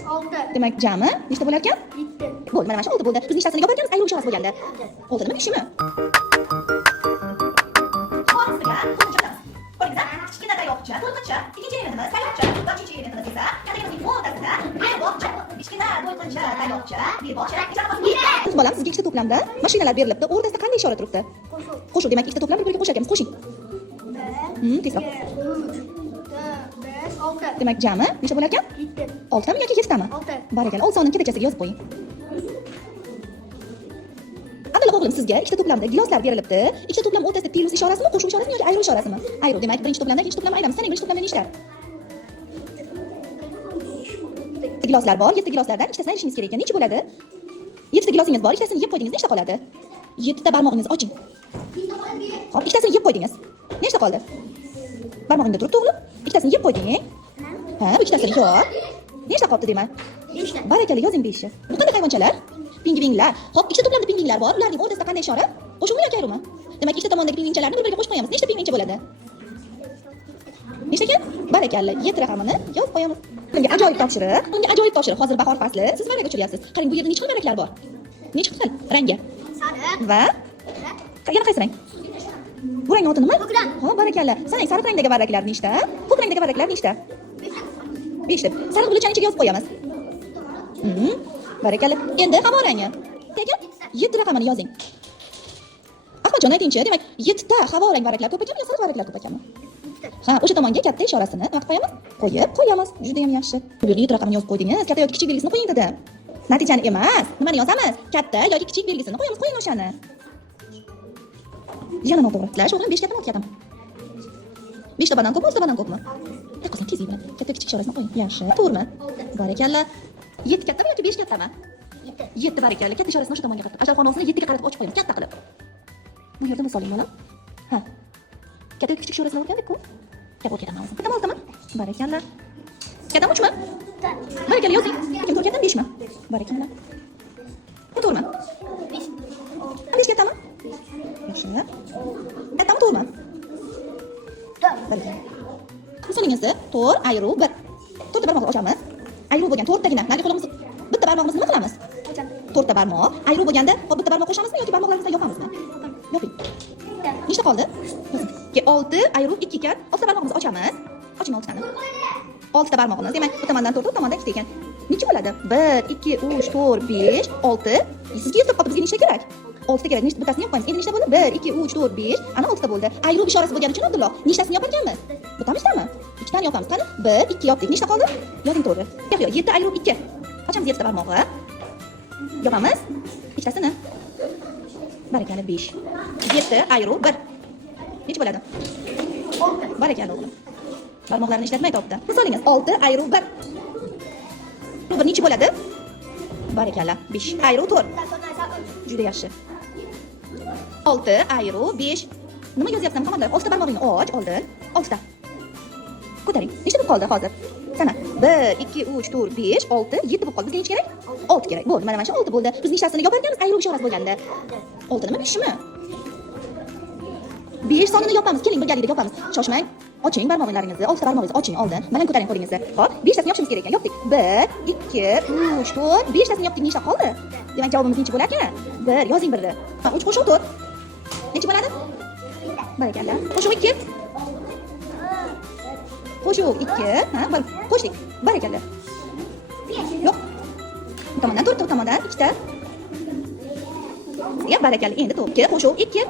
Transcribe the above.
6. Demak, jami nechta bo'lar ekan? 7. Bo'ldi, mana shu 6 bo'ldi. Biz nechtasini yopar ekanmiz? Ayrim ishorasi bo'lganda. 6 nima 5mi? Xo'rasiga qo'shib qo'yamiz. Kichkina tayoqcha, to'lqincha, ikkinchi elementimiz tayoqcha, uchinchi elementimiz esa kategoriyaning o'rtasida beboqcha, kichkina to'lqincha tayoqcha, beboqcha, Biz bolam sizga ikkita to'plamda mashinalar berilibdi. O'rtasida qanday ishora turibdi? Qo'shuv. Demak, ikkita to'plam bir-biriga qo'shar ekanmiz. Qo'shing. Tezroq. 5, 6. Demak, jami necha bo'lar ekan? 7. 6 tami yoki 7 tami? 6. Barakalla. 6 sonining ketachasiga yozib qo'ying. Abdulla o'g'lim, sizga ikkita to'plamda giloslar berilibdi. Ikkita to'plam o'rtasida plus ishorasimi, qo'shuv ishorasimi yoki ayruv ishorasimi? Ayruv. Demak, birinchi to'plamdan ikkinchi to'plamga ayiramiz. Saning birinchi to'plamda nechta? Giloslar bor. 7 giloslardan ikkitasini ayrishingiz kerak ekan. Necha bo'ladi? 7 ta gilosingiz bor. Ikkitasini yeb qo'ydingiz. Nechta qoladi? 7 ta barmog'ingizni oching. Xo'p, ikkitasini yeb qo'ydingiz. Nechta qoldi? Barmog'ingda turibdi o'g'lim. Ikkitasini yeb qo'yding. Ha, bu ikkitasini yo'q. Nechta qoldi deyman? 5 ta. Barakalla, yozing 5 ni. Bu qanday hayvonchalar? Pingvinlar. Xo'p, ikkita to'plamda pingvinlar bor. Ularning o'rtasida qanday ishora? Qo'shuvmi yoki ayruvmi? Demak, ikkita tomondagi pingvinchalarni bir-biriga qo'shib qo'yamiz. Nechta pingvincha bo'ladi? Nechta ekan? Barakalla, 7 raqamini yozib qo'yamiz. Bunga ajoyib topshiriq. Bunga ajoyib topshiriq. Hozir bahor fasli. Siz varrak uchiryapsiz. Qarang, bu yerda necha xil varraklar bor? Necha xil rangga? Sariq. Va yana qaysi rang? Bu rang oti nima? Ko'k rang. Ha, barakalla. Sariq rangdagi varraklar nechta? Ko'k rangdagi varraklar nechta? 5 ta. Sariq gulchani ichiga yozib qo'yamiz. Barakalla. Endi havo rangi. Nega? 7 raqamini yozing. Ahmadjon, aytingchi, demak 7 ta havo rang varraklar ko'p ekanmi yo sariq varraklar ko'p ekanmi? Ha, o'sha tomonga katta ishorasini nima qo'yamiz? Qo'yamiz. Juda ham yaxshi. Bu yerga 7 raqamini yozib qo'ydingiz. Katta yoki kichik belgisini qo'ying dedi. Natijani emas. Nimani yozamiz? Katta yoki kichik belgisini qo'yamiz. Qo'ying o'shani. Yana noto'g'ri. Lash o'g'lim 5 kattami, 6 kattami? 5 tabadan ko'pmi, 10 tabadan ko'pmi? Qo'ysan tez yig'iladi. Katta kichik ishorasini qo'ying. Yaxshi. To'g'rimi? Barakalla. 7 kattami yoki 5 kattami? 7 barakalla. Katta ishorasini o'sha tomonga qaratib. Ajalxon o'zini 7 ga qaratib ochib qo'ying. Katta qilib. Bu yerda misoling bolam. Ha. Katta yoki kichik ishorasini o'rgandikku. Katta kattami o'zim. Kattami, 6tami? Barakalla. Kattami, 3mi? Barakalla, yozing. Lekin to'rt kattami, 5mi? Barakalla. Bu to'g'rimi? 5 kattami? Yaxshi. Kattami, to'g'rimi? 4. Barakalla. Misolingizda to'rt ayruv 1. To'rtta barmoqni ochamiz. Ayruv bo'lgan to'rttagina nariga qo'limizni bitta barmog'imizni nima qilamiz? To'rtta barmoq. Ayruv bo'lganda bitta barmoq qo'shamizmi yoki barmoqlarimizdan yopamizmi? Yoping. Nechta qoldi? 6 ayruv 2 ekan. 6 ta barmoqimizni ochamiz. Oching 6 tani. 6 ta barmoqimiz. Demak, bu tomondan 4, bu tomondan 2 ekan. Necha bo'ladi? 1, 2, 3, 4, 5, 6. Sizga yetib qoldi, bizga nechta kerak? 6 ta kerak. Nechta bittasini yopamiz. Endi nechta bo'ldi? 1, 2, 3, 4, 5. Ana 6 ta bo'ldi. Ayruv ishorasi bo'lgani uchun Abdulloh, nechtasini yopar ekanmiz? Bittamitami? 2 tani yopamiz. Qani? 1, 2 yopdik. Nechta qoldi? Yozing to'g'ri. Yo'q, 7 ayruv 2. Ochamiz 7 ta barmog'i. Yopamiz. Ikkitasini. Barakalla 5. 7 ayruv 1. Necha bo'ladi? 6. Barakalla o'g'lim. Barmoqlarini ishlatmay topdi. Misolingiz 6 ayruv 1. Bu bir necha bo'ladi? Barakalla 5 ayruv 4. Juda yaxshi. 6 ayruv 5. Nima yozyapsan Muhammadlar? 6 ta barmog'ingni och, oldin. 6 ta. Ko'taring. Nechta bo'lib qoldi hozir? Sana. 1, 2, 3, 4, 5, 6, 7 bo'lib qoldi. Bizga necha kerak? 6 kerak. Bo'ldi, mana shu 6 bo'ldi. Biz nechtasini yopar ekanmiz? Ayruv ishorasi bo'lganda. 6 nima 5mi? 5 sonini yopamiz. Keling, birgalikda yopamiz. Shoshmang. Oching barmoqlaringizni. 6 ta barmog'ingizni oching oldin. Mana ko'taring qo'lingizni. Hop, 5 tasini yopishimiz kerak ekan. Yopdik. 1, 2, 3, 4, 5 tasini yopdik. Nechta qoldi? Demak, javobimiz necha bo'lar ekan? 1, yozing birni. 3 qo'shuv 4. Necha bo'ladi? Barakalla. Qo'shuv 2. Qo'shuv 2. Ha, qo'shdik. Barakalla. Yo'q. Bu tomondan 4, bu tomondan 2 ta. Ya barakalla. Endi to'g'ri. Qo'shuv 2.